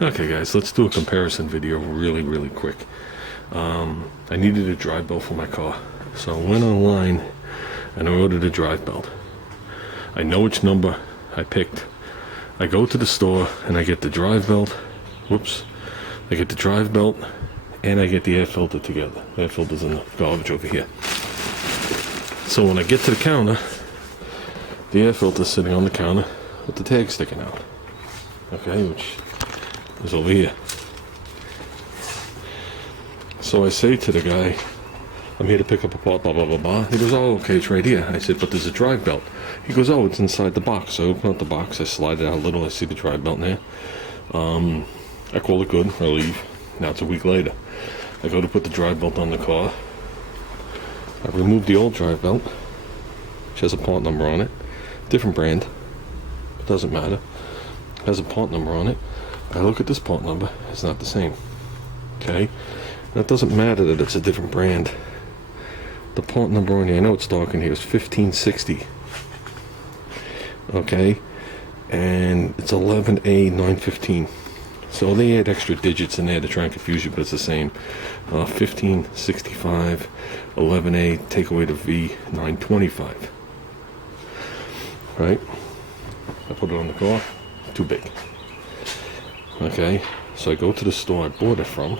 Okay guys, let's do a comparison video really quick. I needed a drive belt for my car, so I went online and I ordered a drive belt. I know which number I picked. I go to the store and I get the drive belt. I get the drive belt and I get the air filter together. The air filter's in the garbage over here. So when I get to the counter, the air filter's sitting on the counter with the tag sticking out. Okay, which is over here. So I say to the guy, I'm here to pick up a part, blah blah blah. He goes, oh okay, it's right here. I said, but there's a drive belt. He goes, oh, it's inside the box. So I open up the box, I slide it out a little, I see the drive belt in there. I call it good, I leave. Now it's a week later. I go to put the drive belt on the car. I remove the old drive belt, which has a part number on it. Different brand, it doesn't matter. It has a part number on it. I look at this part number, it's not the same. Okay? Now it doesn't matter that it's a different brand. The part number on here, I know it's dark in here, is 1560. Okay? And it's 11A915. So they add extra digits in there to try and confuse you, but it's the same. 1565, 11A, take away the V, 925. Right? I put it on the car, too big. Okay, so I go to the store I bought it from.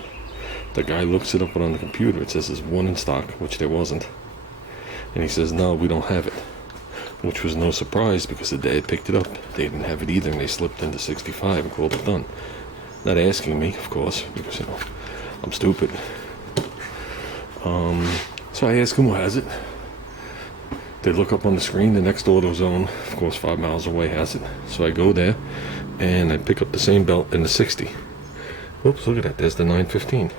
The guy looks it up on the computer. It says there's one in stock, which there wasn't. And he says, no, we don't have it. Which was no surprise because the day I picked it up, they didn't have it either, and they slipped into 65 and called it done. Not asking me, of course, because, you know, I'm stupid. So I ask him who has it. They look up on the screen, the next Autozone, of course 5 miles away, has it. So I go there and I pick up the same belt in the 60. Oops, look at that, there's the 915.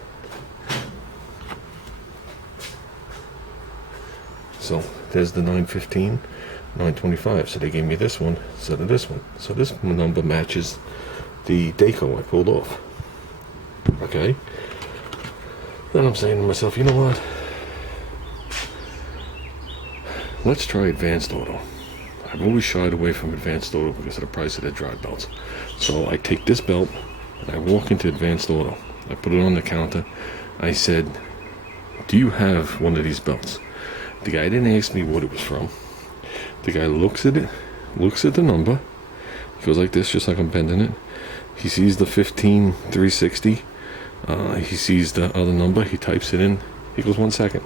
So there's the 915, 925. So they gave me this one instead of this one. So this number matches the deco I pulled off. Okay. Then I'm saying to myself, you know what? Let's try Advanced Auto. I've always shied away from Advanced Auto because of the price of their drive belts. So I take this belt and I walk into Advanced Auto. I put it on the counter. I said, do you have one of these belts? The guy didn't ask me what it was from. The guy looks at it, looks at the number. He goes like this, just like I'm bending it. He sees the 15360. He sees the other number. He types it in. He goes, 1 second.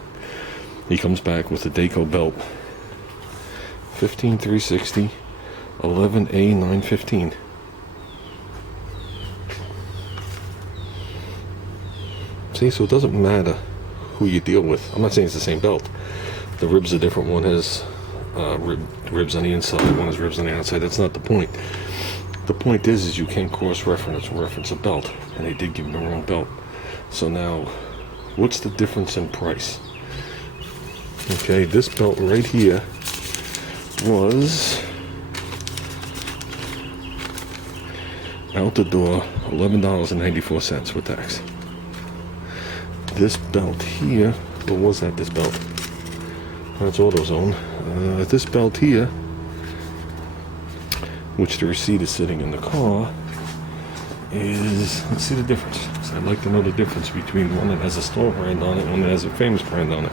He comes back with the deco belt. 15360, 11A915. See, so it doesn't matter who you deal with. I'm not saying it's the same belt. The ribs are different. One has ribs on the inside, one has ribs on the outside. That's not the point. The point is you can't reference a belt, and they did give me the wrong belt. So now, what's the difference in price? Okay, this belt right here was out the door $11.94 with tax. This belt here, what was that? This belt? That's Autozone. This belt here, which the receipt is sitting in the car, is, let's see the difference. So I'd like to know the difference between one that has a store brand on it and one that has a famous brand on it.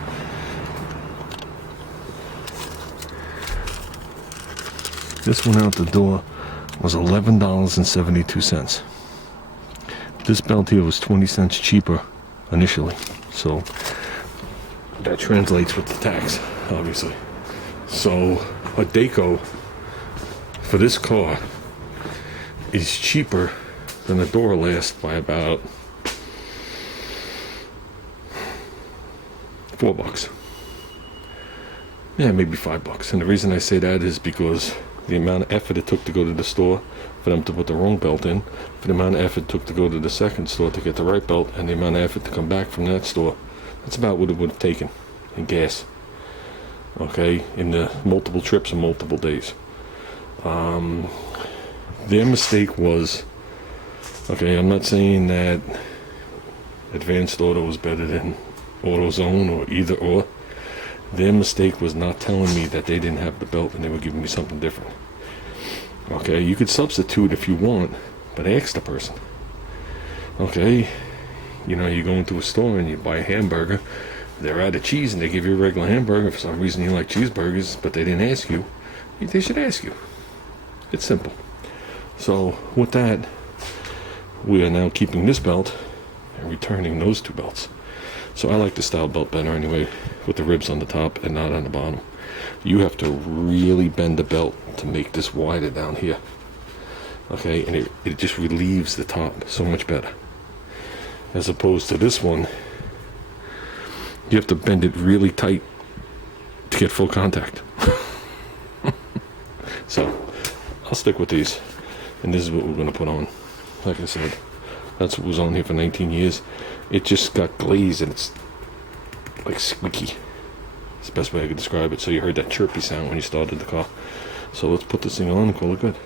This one out the door was $11.72. This belt here was 20 cents cheaper initially. So that translates with the tax, obviously. So a deco for this car is cheaper than a door last by about $4. Yeah, maybe $5. And the reason I say that is because the amount of effort it took to go to the store for them to put the wrong belt in, for the amount of effort it took to go to the second store to get the right belt, and the amount of effort to come back from that store, that's about what it would have taken in gas. Okay, in the multiple trips and multiple days. Their mistake was, okay, I'm not saying that Advanced Auto was better than Autozone or either or. Their mistake was not telling me that they didn't have the belt and they were giving me something different. Okay, you could substitute if you want, but ask the person. Okay, you know, you go into a store and you buy a hamburger, they're out of cheese and they give you a regular hamburger. For some reason you like cheeseburgers, but they didn't ask you. They should ask you. It's simple. So with that, we are now keeping this belt and returning those two belts. So I like the style belt better anyway, with the ribs on the top and not on the bottom. You have to really bend the belt to make this wider down here. Okay, and it just relieves the top so much better. As opposed to this one, you have to bend it really tight to get full contact. So I'll stick with these, and this is what we're going to put on. Like I said, that's what was on here for 19 years. It just got glazed and it's like squeaky. It's the best way I could describe it. So you heard that chirpy sound when you started the car. So let's put this thing on and call it good.